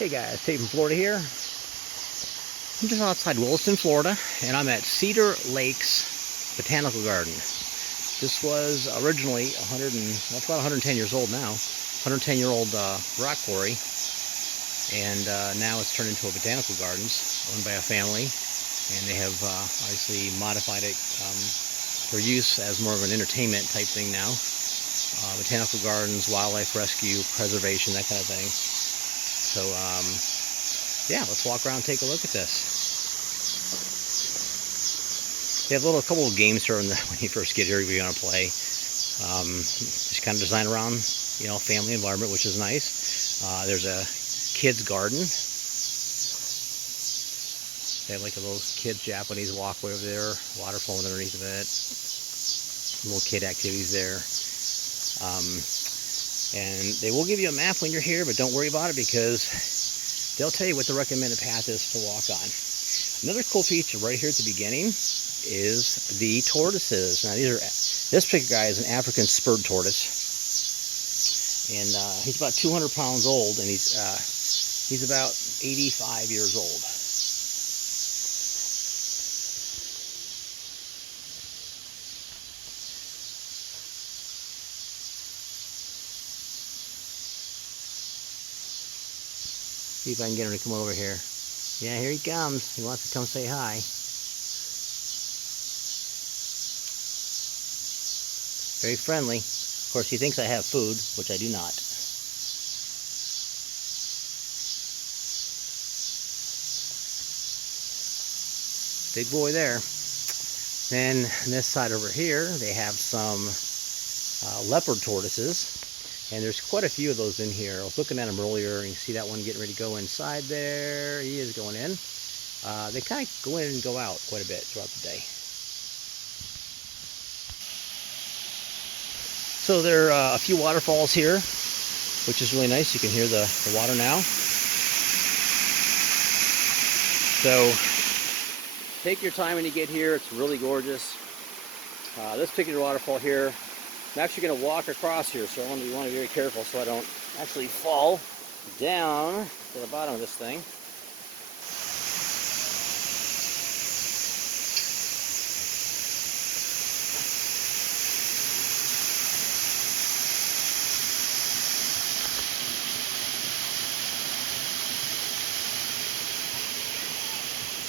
Hey guys, Tate from Florida here. I'm just outside Williston, Florida, and I'm at Cedar Lake's Botanical Garden. This was originally it's about 110 years old now, 110-year-old rock quarry, and now it's turned into a botanical gardens owned by a family, and they have obviously modified it for use as more of an entertainment type thing now. Botanical gardens, wildlife rescue, preservation, that kind of thing. So yeah, let's walk around and take a look at this. They have a couple of games here when you first get here if you're going to play. Just kind of design around, family environment, which is nice. There's a kids garden. They have like a little kids Japanese walkway over there, water flowing underneath of it. Little kid activities there. And they will give you a map when you're here, but don't worry about it because they'll tell you what the recommended path is to walk on. Another cool feature right here at the beginning is the tortoises. Now this particular guy is an African spurred tortoise, and he's about 200 pounds old, and he's about 85 years old. See if I can get him to come over here. Yeah, here he comes. He wants to come say hi. Very friendly. Of course, he thinks I have food, which I do not. Big boy there. Then on this side over here, they have some leopard tortoises. And there's quite a few of those in here. I was looking at them earlier, and you see that one getting ready to go inside there. He is going in. They kind of go in and go out quite a bit throughout the day. So there are a few waterfalls here, which is really nice. You can hear the water now. So take your time when you get here. It's really gorgeous. This particular waterfall here, I'm actually going to walk across here, so you want to be very careful so I don't actually fall down to the bottom of this thing.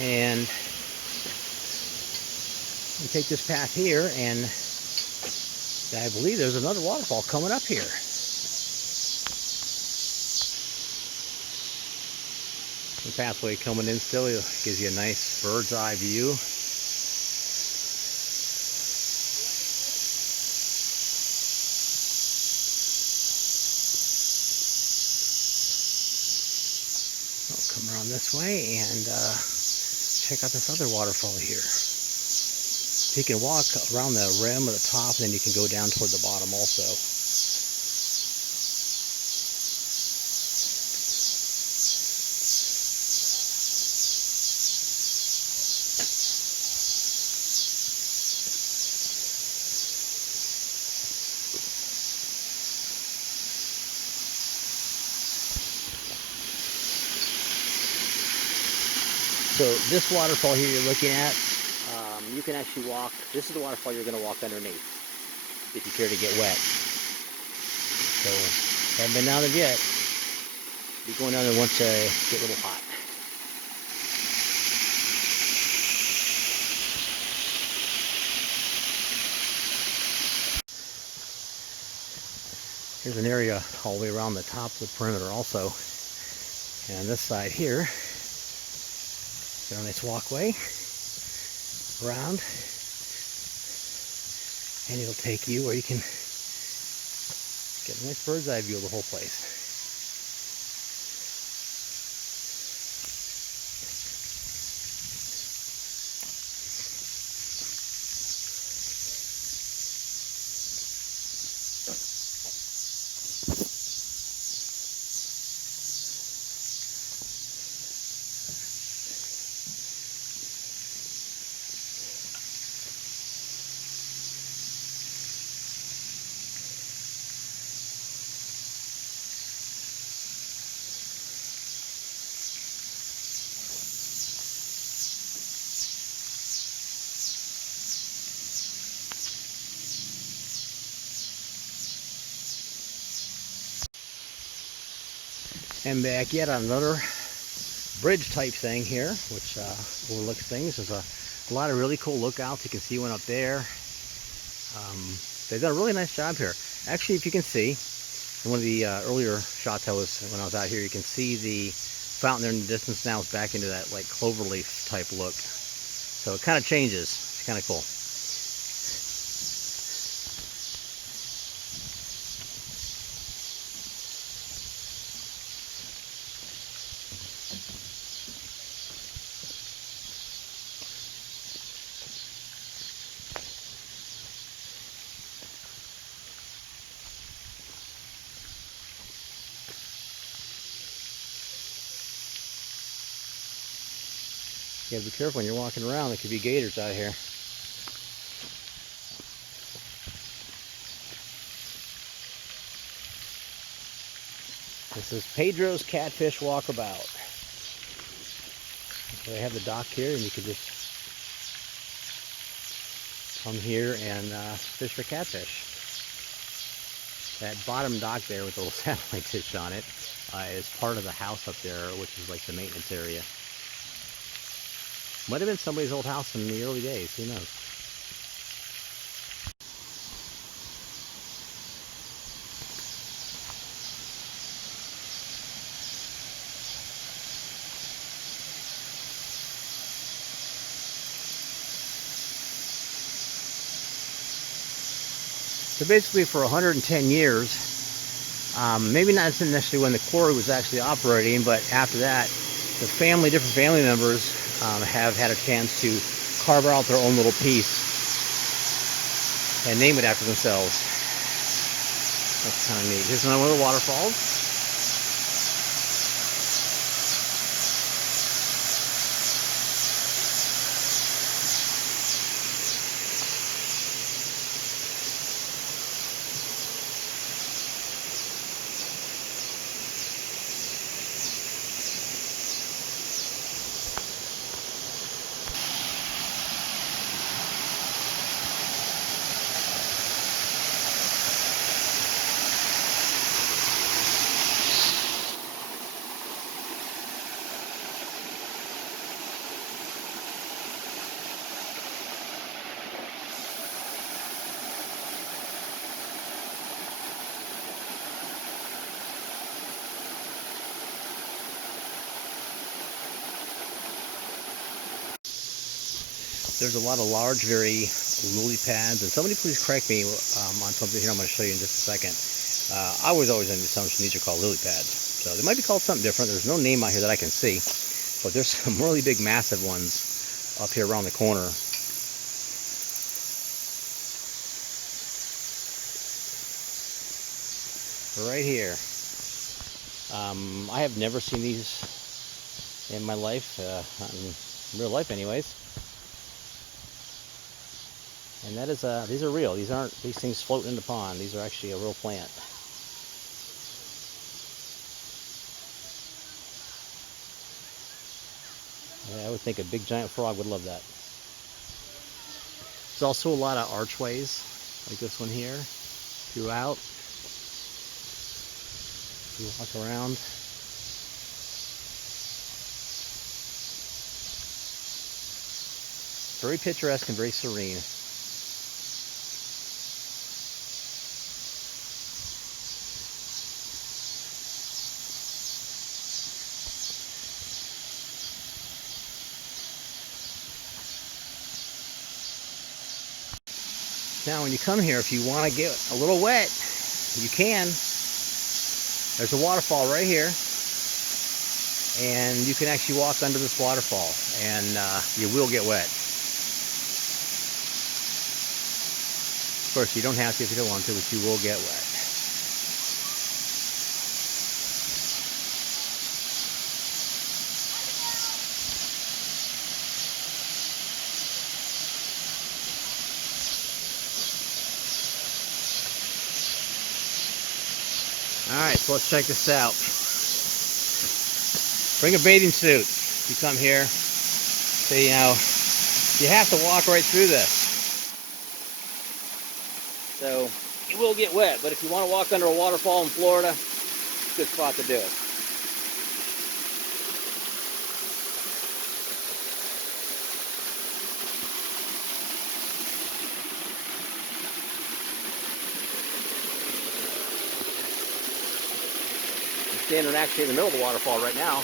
And you take this path here, and I believe there's another waterfall coming up here. The pathway coming in still gives you a nice bird's eye view. I'll come around this way and check out this other waterfall here. You can walk around the rim or the top, and then you can go down toward the bottom also. So this waterfall here you're looking at, you can actually walk. This is the waterfall you're going to walk underneath if you care to get wet. So haven't been down there yet. Be going down there once I get a little hot. Here's an area all the way around the top of the perimeter also. And on this side here, got a nice walkway around, and it'll take you where you can get a nice bird's eye view of the whole place. And back yet on another bridge type thing here, which overlooks things. There's a lot of really cool lookouts. You can see one up there. They've done a really nice job here. Actually, if you can see, in one of the earlier shots when I was out here, you can see the fountain there in the distance now is back into that like cloverleaf type look. So it kind of changes. It's kind of cool. You gotta be careful when you're walking around. There could be gators out here. This is Pedro's Catfish Walkabout. So they have the dock here, and you could just come here and fish for catfish. That bottom dock there with the little satellite dish on it is part of the house up there, which is like the maintenance area. Might have been somebody's old house in the early days, who knows? So basically for 110 years, maybe not necessarily when the quarry was actually operating, but after that, the different family members have had a chance to carve out their own little piece and name it after themselves. That's kind of neat. Here's another one of the waterfalls. There's a lot of large, very lily pads, and somebody please correct me on something here I'm going to show you in just a second. I was always under the assumption these are called lily pads. So they might be called something different. There's no name out here that I can see, but there's some really big, massive ones up here around the corner. Right here. I have never seen these in my life, not in real life anyways. And that is, these are real. These aren't these things floating in the pond. These are actually a real plant. Yeah, I would think a big giant frog would love that. There's also a lot of archways, like this one here, throughout. You walk around. Very picturesque and very serene. Now when you come here, if you want to get a little wet, you can. There's a waterfall right here, and you can actually walk under this waterfall, and you will get wet. Of course, you don't have to if you don't want to, but you will get wet. Alright, so let's check this out. Bring a bathing suit. You come here. So, you know, you have to walk right through this. So, you will get wet, but if you want to walk under a waterfall in Florida, it's a good spot to do it. Standing actually in the middle of the waterfall right now.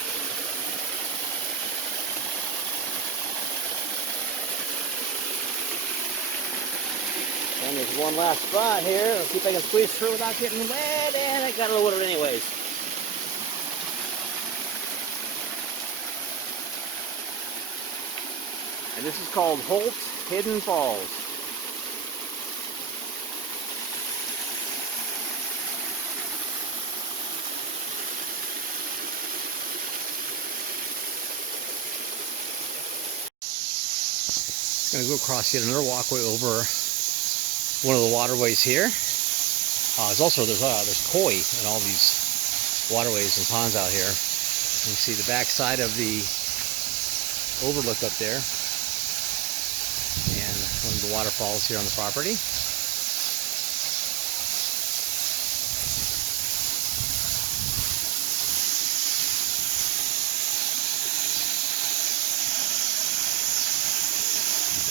And there's one last spot here. Let's see if I can squeeze through without getting wet. And I got a little water anyways. And this is called Holt's Hidden Falls. I'm going to go across yet another walkway over one of the waterways here. There's koi in all these waterways and ponds out here. You can see the back side of the overlook up there, and one of the waterfalls here on the property.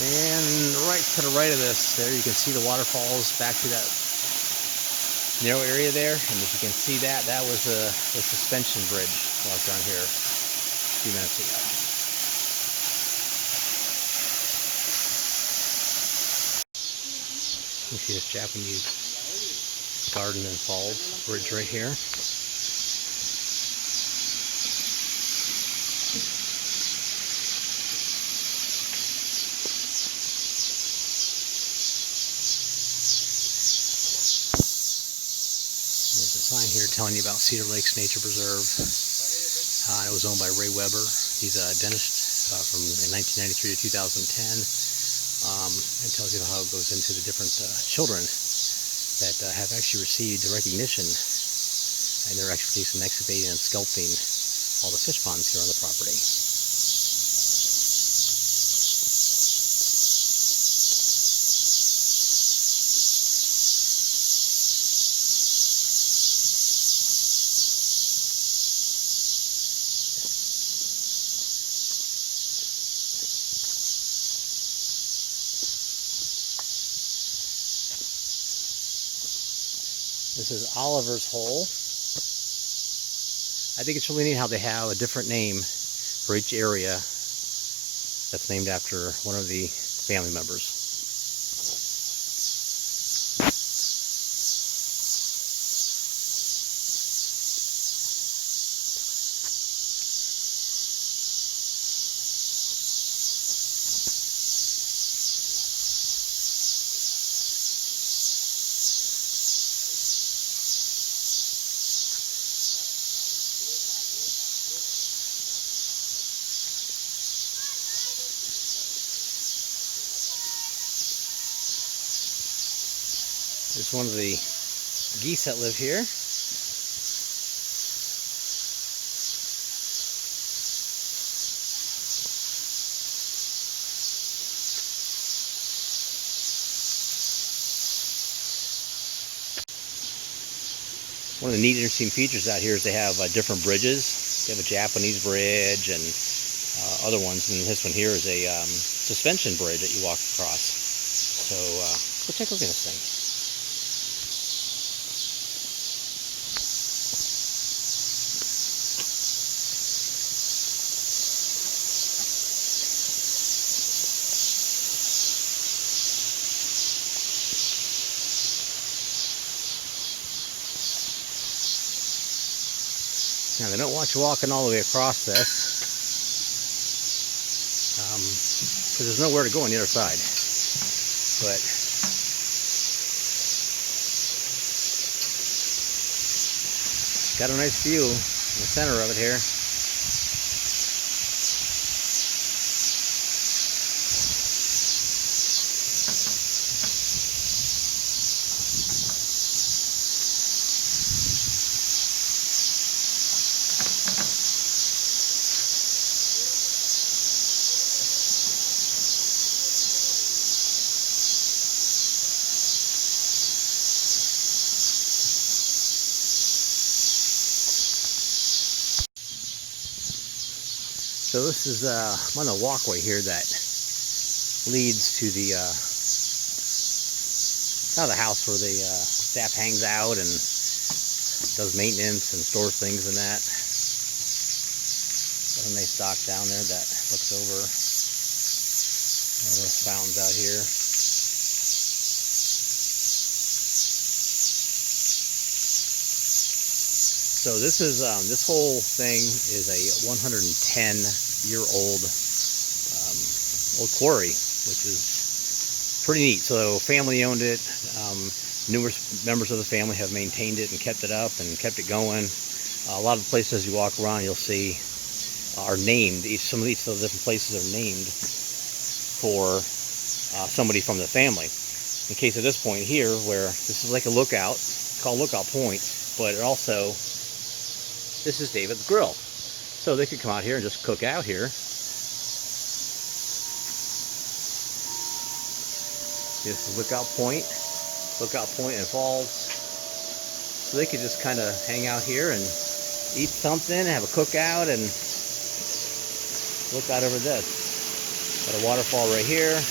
And right to the right of this, there you can see the waterfalls back to that narrow area there. And if you can see that, that was the suspension bridge walked around here a few minutes ago. You see this Japanese garden and falls bridge right here. There's a sign here telling you about Cedar Lakes Nature Preserve. It was owned by Ray Weber. He's a dentist from 1993 to 2010. It tells you how it goes into the different children that have actually received recognition and their expertise in excavating and sculpting all the fish ponds here on the property. This is Oliver's Hole. I think it's really neat how they have a different name for each area that's named after one of the family members. There's one of the geese that live here. One of the neat, interesting features out here is they have different bridges. They have a Japanese bridge and other ones, and this one here is a suspension bridge that you walk across. So go take a look at this thing. Now they don't want you walking all the way across this because there's nowhere to go on the other side. But got a nice view in the center of it here. So this is on a walkway here that leads to the kind of the house where the staff hangs out and does maintenance and stores things in that. Got a nice dock down there that looks over one of the fountains out here. So this is this whole thing is a 110-year-old old quarry, which is pretty neat. So family owned it. Numerous members of the family have maintained it and kept it up and kept it going. A lot of the places you walk around, you'll see are named. Some of these different places are named for somebody from the family. In case of this point here, where this is like a lookout, it's called Lookout Point, but it also, this is David's Grill. So they could come out here and just cook out here. This is Lookout Point and Falls. So they could just kind of hang out here and eat something, have a cookout, and look out over this. Got a waterfall right here.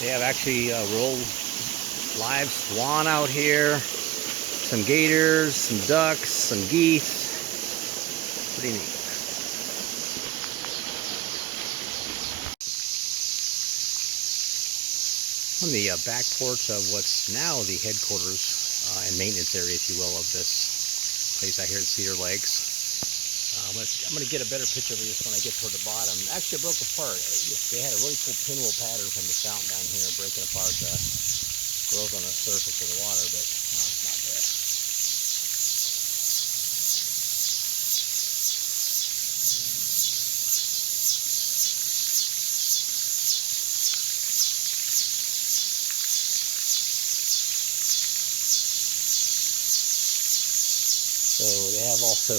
They have actually a real live swan out here, some gators, some ducks, some geese. Pretty neat. On the back porch of what's now the headquarters and maintenance area, if you will, of this place out here at Cedar Lakes. I'm going to get a better picture of this when I get toward the bottom. Actually, it broke apart. They had a really cool pinwheel pattern from the fountain down here, breaking apart the growth on the surface of the water, but now it's not there. So they have also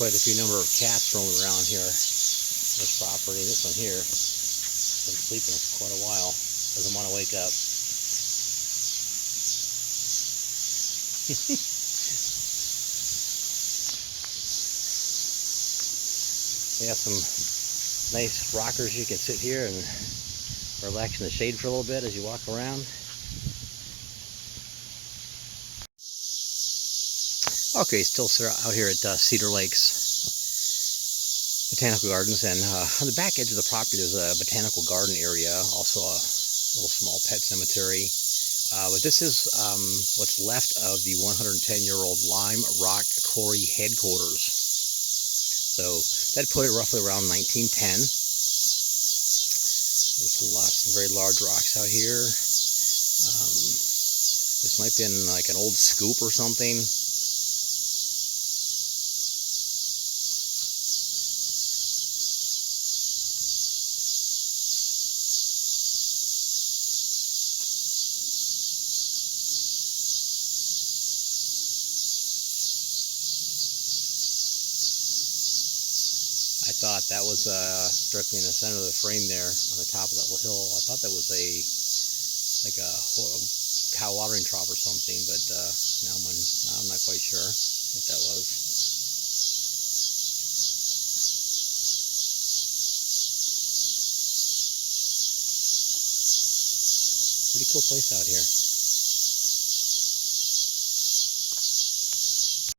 quite a few number of cats roaming around here on this property. This one here has been sleeping for quite a while. Doesn't want to wake up. They have some nice rockers. You can sit here and relax in the shade for a little bit as you walk around. Okay, still out here at Cedar Lakes Botanical Gardens, and on the back edge of the property there's a botanical garden area, also a little small pet cemetery. But this is what's left of the 110-year-old Lime Rock Quarry headquarters. So that put it roughly around 1910. There's lots of very large rocks out here. This might have been like an old scoop or something. I thought that was directly in the center of the frame there on the top of that little hill. I thought that was like a cow watering trough or something, but now I'm not quite sure what that was. Pretty cool place out here.